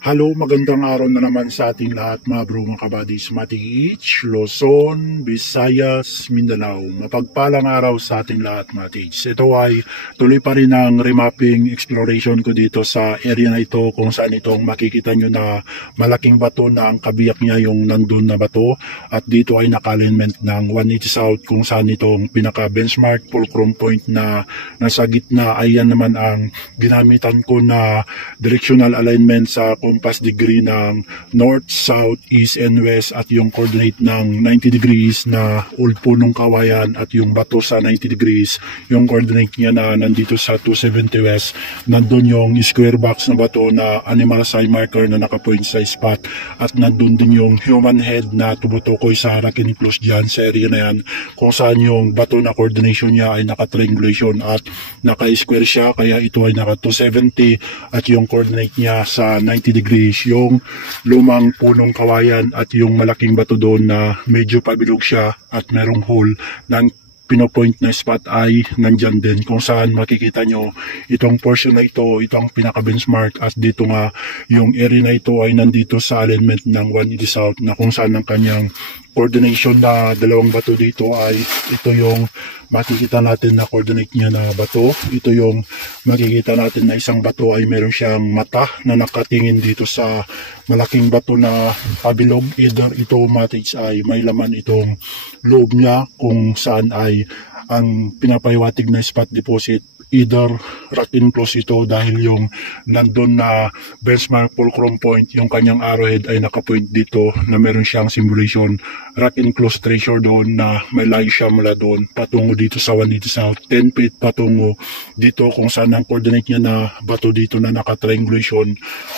Hello, magandang araw na naman sa ating lahat mga bro, mga kabadis, Matiich, Luzon, Visayas, Mindanao. Mapagpalang araw sa ating lahat mga tiich. Ito ay tuloy pa rin ang remapping exploration ko dito sa area na ito kung saan itong makikita nyo na malaking bato na ang kabiyak niya yung nandun na bato. At dito ay naka-alignment ng 180 South kung saan itong pinaka-benchmark fulcrum point na nasa gitna ay yan naman ang ginamitan ko na directional alignment sa compass degree ng north, south, east, and west at yung coordinate ng 90 degrees na old punong kawayan at yung bato sa 90 degrees, yung coordinate niya na nandito sa 270 west, nandun yung square box na bato na animal sign marker na nakapoint sa spot at nandun din yung human head na tumutukoy sa harakin close dyan sa area na yan kung saan yung bato na coordination niya ay naka-triangulation at naka-square siya kaya ito ay naka 270 at yung coordinate niya sa 90 degrees yung lumang punong kawayan at yung malaking bato doon na medyo pabilog siya at merong hole ng pinopoint na spot ay nandyan din kung saan makikita nyo itong portion na ito, itong pinaka-benchmark at dito nga yung area na ito ay nandito sa alignment ng 180 South na kung saan ang kanyang coordination na dalawang bato dito ay ito yung makikita natin na coordinate niya na bato. Ito yung makikita natin na isang bato ay meron siyang mata na nakatingin dito sa malaking bato na pabilog. Either ito matrix ay may laman itong loob niya kung saan ay ang pinapahiwatig na spot deposit. Either rock enclose ito dahil yung nandun na benchmark fulcrum point, yung kanyang arrowhead ay nakapoint dito na meron siyang simulation rock enclose treasure doon na may layo siya mula doon patungo dito sa 180 South 10 feet patungo dito kung saan ang coordinate niya na bato dito na naka-triangulation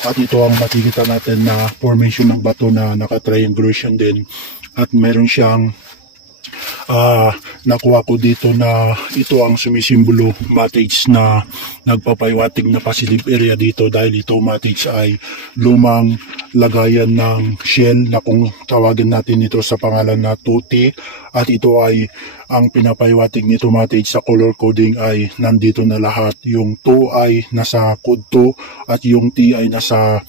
at ito ang makikita natin na formation ng bato na naka-triangulation din at meron siyang nakuha ko dito na ito ang sumisimbolo matrix na nagpapaiwatig na positive area dito dahil ito matrix ay lumang lagayan ng shell na kung tawagin natin ito sa pangalan na 2T at ito ay ang pinapaiwatig nito matrix sa color coding ay nandito na lahat. Yung 2 ay nasa code 2 at yung T ay nasa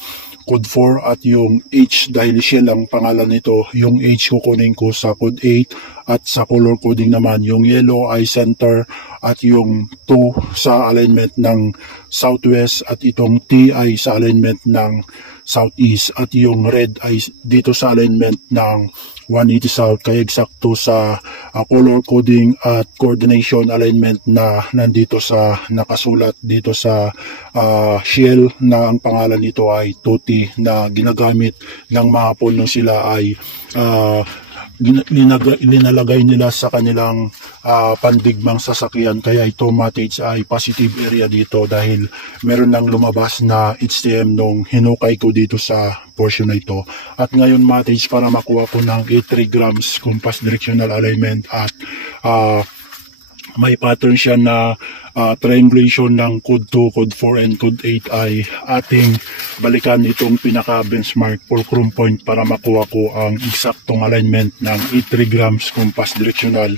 code 4 at yung H dahil shell ang pangalan nito, yung H kukunin ko sa code 8 at sa color coding naman yung yellow ay center at yung 2 sa alignment ng southwest at itong T ay sa alignment ng southeast at yung red ay dito sa alignment ng 180 South kaya eksakto sa color coding at coordination alignment na nandito sa nakasulat dito sa shell na ang pangalan nito ay 2T na ginagamit ng mga hapon nung sila ay linalagay nila sa kanilang pandigmang sasakyan kaya ito matrix ay positive area dito dahil meron nang lumabas na HTM nung hinukay ko dito sa portion na ito at ngayon matrix para makuha ko ng 83 grams compass directional alignment at may pattern siya na triangulation ng code 2, code 4, and code 8 ay ating balikan itong pinaka-benchmark fulcrum point para makuha ko ang eksaktong alignment ng 83 grams compass directional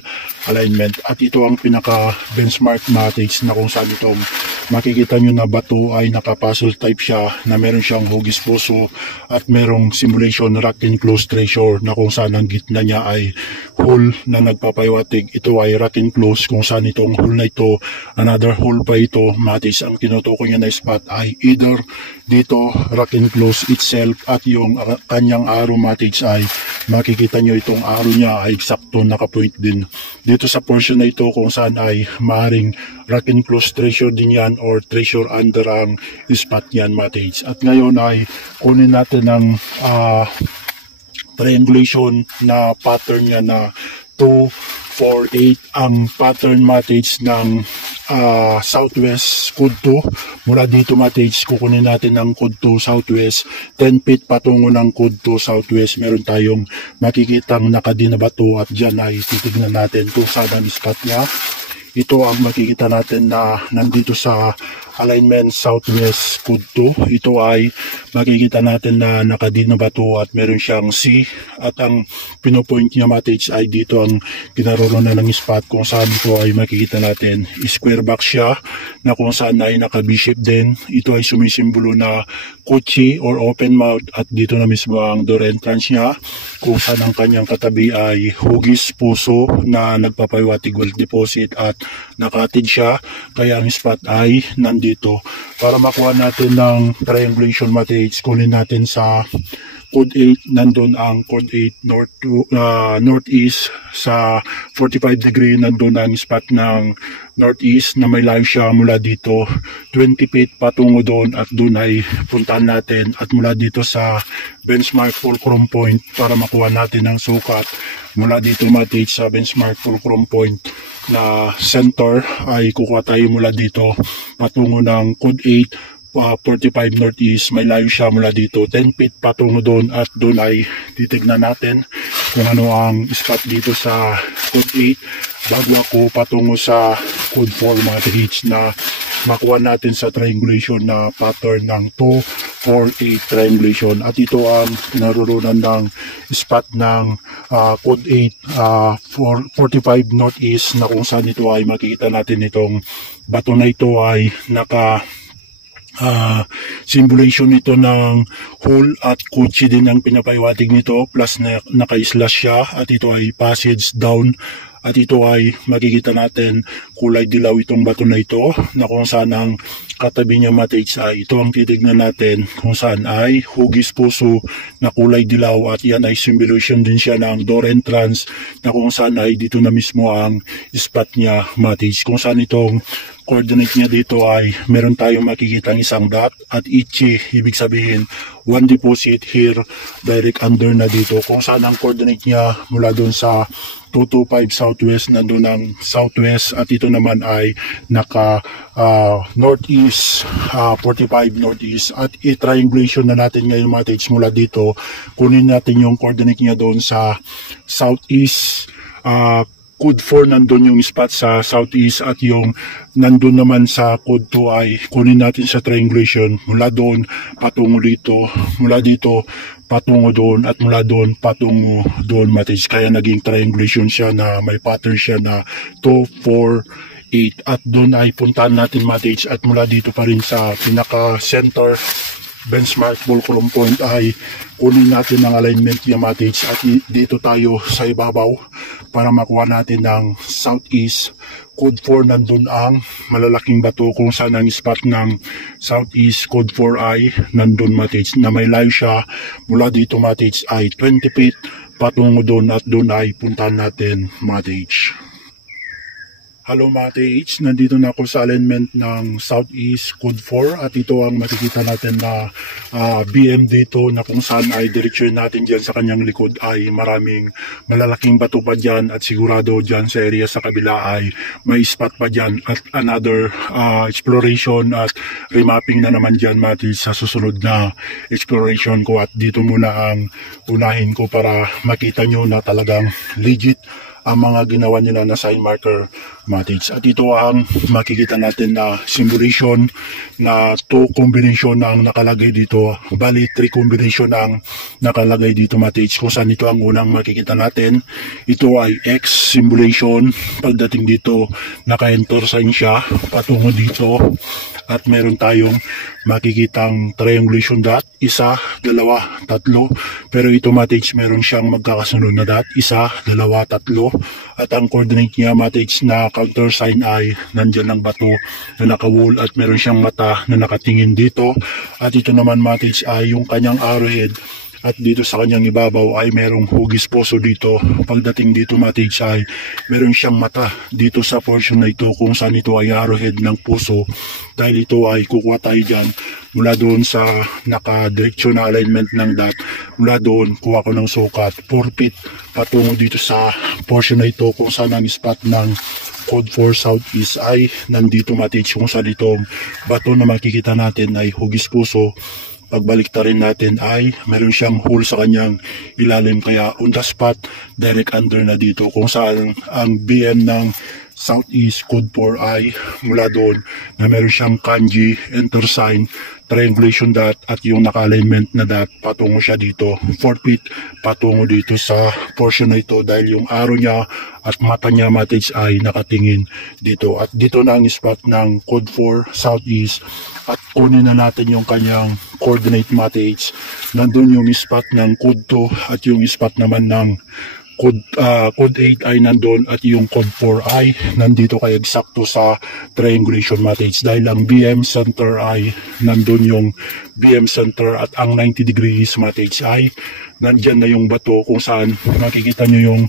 alignment. At ito ang pinaka-benchmark matrix na kung saan itong makikita nyo na bato ay naka-puzzle type siya na meron siyang hugis puso at merong simulation rock enclosed treasure na kung saan ang gitna niya ay hole na nagpapaiwatig. Ito ay rock enclosed kung saan itong hole na ito another hole pa ito matis ang tinutukoy niya na spot ay either dito rock enclosed itself at yung kanyang arrow matrix ay makikita nyo itong arrow niya ay eksakto nakapoint din dito sa portion na ito kung saan ay maaaring rock enclosed treasure din yan or treasure under ang spot niyan matrix. At ngayon ay kunin natin ang triangulation na pattern niya na 2, 4, 8 ang pattern matrix ng southwest code 2. Mula dito matrix kukunin natin ang code 2 southwest 10 feet patungo ng code 2 southwest meron tayong makikitang nakadinabato at dyan ay titignan natin kung saan ang spot niya. ito ang makikita natin na nandito sa alignment southwest code 2. Ito ay makikita natin na nakadin na bato at meron siyang C, at ang pinopoint niya matage ay dito ang kinaroroonan ng spot kung saan ito ay makikita natin square box siya na kung saan ay naka B-shape din. Ito ay sumisimbolo na kotse or open mouth, at dito na mismo ang door entrance niya kung saan ang kanyang katabi ay hugis puso na nagpapahiwatig wealth deposit at nakatid siya, kaya ang spot ay nandito. Para makuha natin ng triangulation matrix, kunin natin sa code 8, nandun ang code 8 northeast sa 45 degree, nandun ang spot ng northeast na may layo siya mula dito 20 feet patungo doon, at doon ay puntahan natin, at mula dito sa benchmark fulcrum point para makuha natin ang sukat mula dito matrix sa benchmark fulcrum point na center ay kukuha tayo mula dito patungo ng code 8 45 northeast. May layo siya mula dito 10 feet patungo doon, at doon ay titignan natin kung ano ang spot dito sa code 8 bago ako patungo sa code 4 matrix na makuha natin sa triangulation na pattern ng 2, 4, 8 triangulation. At ito ang naruroonan ng spot ng code 8 45 northeast na kung saan ito ay makikita natin itong bato na ito ay naka simulation nito ng hole at kotse din ang pinapahiwatig nito, plus na naka-slash siya, at ito ay passage down, at ito ay makikita natin kulay dilaw itong bato na ito na kung saan ang katabi niya matrix ay ito ang titignan natin kung saan ay hugis puso na kulay dilaw, at yan ay simulation din siya ng door entrance na kung saan ay dito na mismo ang spot niya matrix, kung saan itong coordinate niya dito ay meron tayong makikita ang isang dot at ichi, ibig sabihin one deposit here direct under na dito, kung saan ang coordinate niya mula doon sa 225 southwest, nandun ang southwest, at ito naman ay naka northeast 45 northeast, at i-triangulation na natin ngayon matrix mula dito. Kunin natin yung coordinate niya doon sa southeast code 4, nandun yung spot sa southeast, at yung nandun naman sa code 2 ay kunin natin sa triangulation mula doon patungo dito, mula dito patungo doon, at mula doon patungo doon matrix. Kaya naging triangulation siya na may pattern siya na 2, 4, 8, at doon ay puntahan natin matrix, at mula dito pa rin sa pinaka center benchmark fulcrum point ay kunin natin ang alignment niya matrix, at dito tayo sa ibabaw para makuha natin ng southeast code 4. Nandun ang malalaking bato kung saan ang spot ng southeast code 4 ay nandun matrix na may layo siya mula dito matrix ay 20 feet patungo doon, at doon ay puntahan natin matrix. Hello matrix, nandito na ako sa alignment ng Southeast Code 4, at ito ang makikita natin na BM dito na kung saan ay direksyon natin dyan sa kanyang likod ay maraming malalaking bato pa dyan, at sigurado dyan sa area sa kabila ay may spot pa dyan, at another exploration at remapping na naman dyan matrix sa susunod na exploration ko, at dito muna ang unahin ko para makita nyo na talagang legit ang mga ginawa nila na sign marker matrix. At ito ang makikita natin na simulation na 2 combination ang nakalagay dito, bali 3 combination ang nakalagay dito matrix, kung saan ito ang unang makikita natin. Ito ay X simulation, pagdating dito naka-enter sign siya patungo dito, at meron tayong makikitang triangulation dot, 1, 2, 3, pero ito matrix meron siyang magkakasunod na dot, 1, 2, 3, at ang coordinate niya matrix na counter sign ay nandyan ng bato na naka-wall, at meron siyang mata na nakatingin dito, at ito naman matrix ay yung kanyang arrowhead, at dito sa kanyang ibabaw ay merong hugis puso dito. Pagdating dito matrix ay meron siyang mata dito sa portion na ito kung saan ito ay arrowhead ng puso, dahil ito ay kukuha tayo dyan mula doon sa nakadireksyon na alignment ng dot. Mula doon kuha ko ng sukat 4 feet patungo dito sa portion na ito kung saan ang spot ng code 4 southeast ay nandito matrix, kung saan itong bato na makikita natin ay hugis puso. Pagbalik ta rin natin ay meron siyang hole sa kanyang ilalim, kaya on the spot direct under na dito, kung saan ang BM ng southeast, code 4 ay mula doon na meron siyang kanji, enter sign, triangulation dot at yung naka-alignment na dot patungo siya dito 4 feet patungo dito sa portion na ito dahil yung arrow niya at mata niya matage ay nakatingin dito at dito na ang spot ng code 4 southeast at kunin na natin yung kanyang coordinate matage. Nandun yung spot ng code 2 at yung spot naman ng code 8 ay nandun at yung code 4 ay nandito kay eksakto sa triangulation matrix dahil ang BM center ay nandun yung BM center at ang 90 degrees matrix ay nandyan na yung bato kung saan makikita nyo yung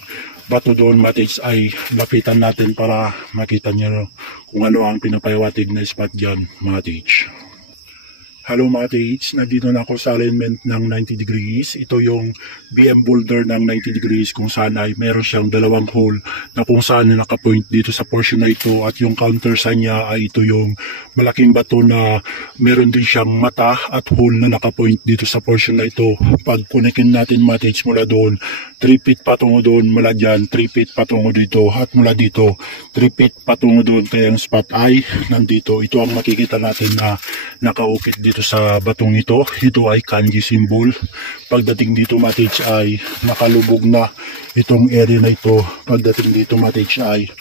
bato doon matrix ay lapitan natin para makita nyo kung ano ang pinapayawatig na spot dyan matrix. Hello mga Tates, nandito na ako sa alignment ng 90 degrees. Ito yung BM boulder ng 90 degrees kung saan ay meron siyang dalawang hole na kung saan nakapoint dito sa portion na ito at yung counter sign niya ay ito yung malaking bato na meron din siyang mata at hole na nakapoint dito sa portion na ito. Pag kunekin natin mga Tates mula doon, 3 feet patungo doon, mula dyan 3 feet patungo dito at mula dito 3 feet patungo doon kaya ang spot ay nandito. Ito ang makikita natin na nakaukit dito sa batong ito. Ito ay kanji symbol. Pagdating dito matage ay nakalubog na itong area na ito. Pagdating dito matage ay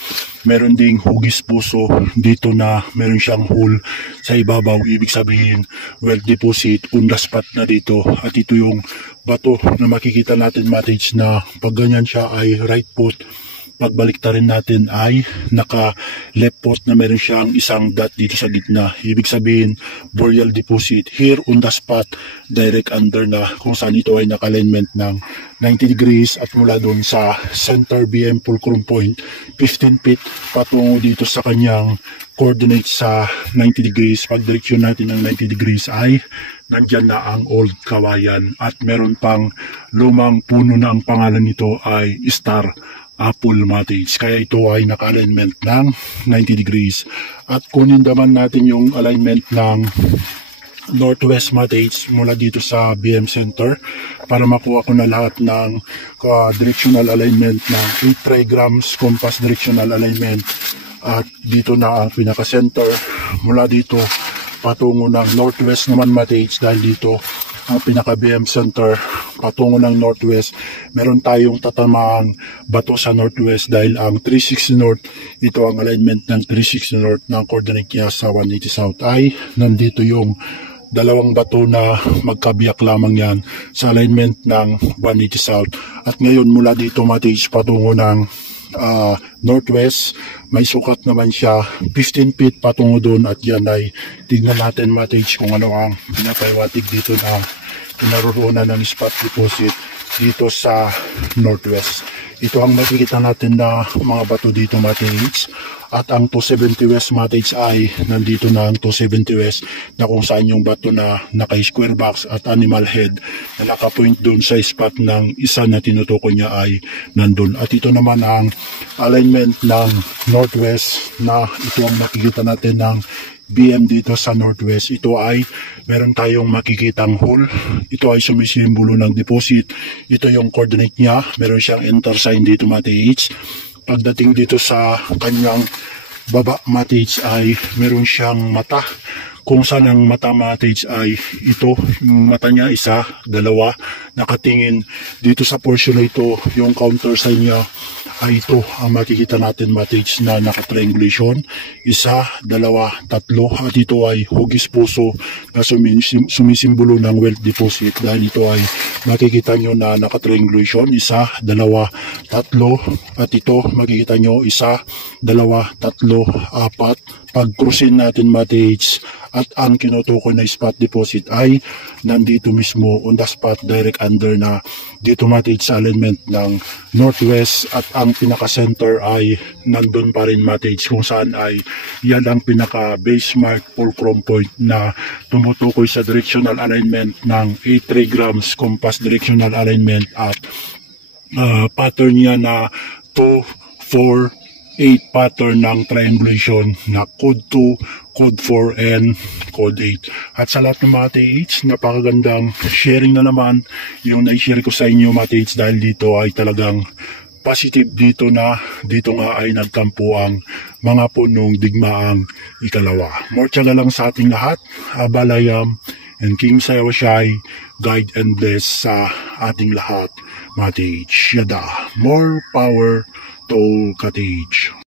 meron ding hugis puso dito na meron siyang hole sa ibabaw. Ibig sabihin well deposit on the spot na dito at ito yung bato na makikita natin matage na pag ganyan siya ay right foot. Pagbalik rin natin ay naka left foot na meron siyang isang dot dito sa gitna. Ibig sabihin burial deposit here on the spot direct under na kung saan ito ay naka-alignment ng 90 degrees at mula doon sa center BM fulcrum point 15 feet patungo dito sa kanyang coordinate sa 90 degrees. Pag direksyon natin ng 90 degrees ay nandyan na ang old kawayan at meron pang lumang puno na ang pangalan nito ay star apple matrix. Kaya ito ay naka-alignment ng 90 degrees. At kunin naman natin yung alignment ng northwest matrix mula dito sa BM center para makuha ko na lahat ng directional alignment ng 8 trigrams compass directional alignment. At dito na ang pinaka-center mula dito patungo ng northwest naman matrix dahil dito ang pinaka-BM center patungo ng northwest. Meron tayong tatamang bato sa northwest dahil ang 360 north, ito ang alignment ng 360 north ng coordinate niya sa 180 south ay nandito yung dalawang bato na magkabiyak lamang yan sa alignment ng 180 south. At ngayon mula dito matage patungo ng northwest, may sukat naman siya 15 feet patungo doon at yan ay tignan natin matage kung ano ang pinapahiwatig dito na pinaroroonan ng spot deposit dito sa northwest. Ito ang makikita natin na mga bato dito matage at ang 270 west matage ay nandito na ang 270 west na kung saan yung bato na naka-square box at animal head na nakapoint doon sa spot ng isa na tinutukoy niya ay nandun. At ito naman ang alignment ng northwest na ito ang makikita natin ng BM dito sa northwest. Ito ay meron tayong makikitang hole. Ito ay sumisimbolo ng deposit. Ito yung coordinate niya. Meron siyang enter sign dito matage. Pagdating dito sa kanyang baba matage ay meron siyang mata. Kung saan ang mata matage ay ito, yung mata niya isa, dalawa, nakatingin dito sa portion na ito, yung counter sign niya ay ito ang makikita natin matage na naka-triangulation, isa, dalawa, tatlo at ito ay hugis puso na sumisimbolo ng wealth deposit dahil ito ay makikita nyo na naka-triangulation, isa, dalawa, tatlo at ito makikita nyo isa, dalawa, tatlo, apat. Pag cruisin natin matage at ang kinutukoy na spot deposit ay nandito mismo on the spot direct under na dito matage sa alignment ng northwest at ang pinaka-center ay nandun pa rin matage kung saan ay yan ang pinaka-base mark fulcrum point na tumutukoy sa directional alignment ng 8 trigrams compass directional alignment at pattern niya na 2, 4, 8 pattern ng triangulation na code 2, code 4, and code 8. At sa lahat ng mga TH, napakagandang sharing na naman yung na-share ko sa inyo mga TH dahil dito ay talagang positive dito na dito nga ay nagtampo ang mga punong digmaang ikalawa. More tiyaga lang sa ating lahat. Abalayam and King Sayoshai, guide and bless sa ating lahat. Matij Yada. More power to all Katij.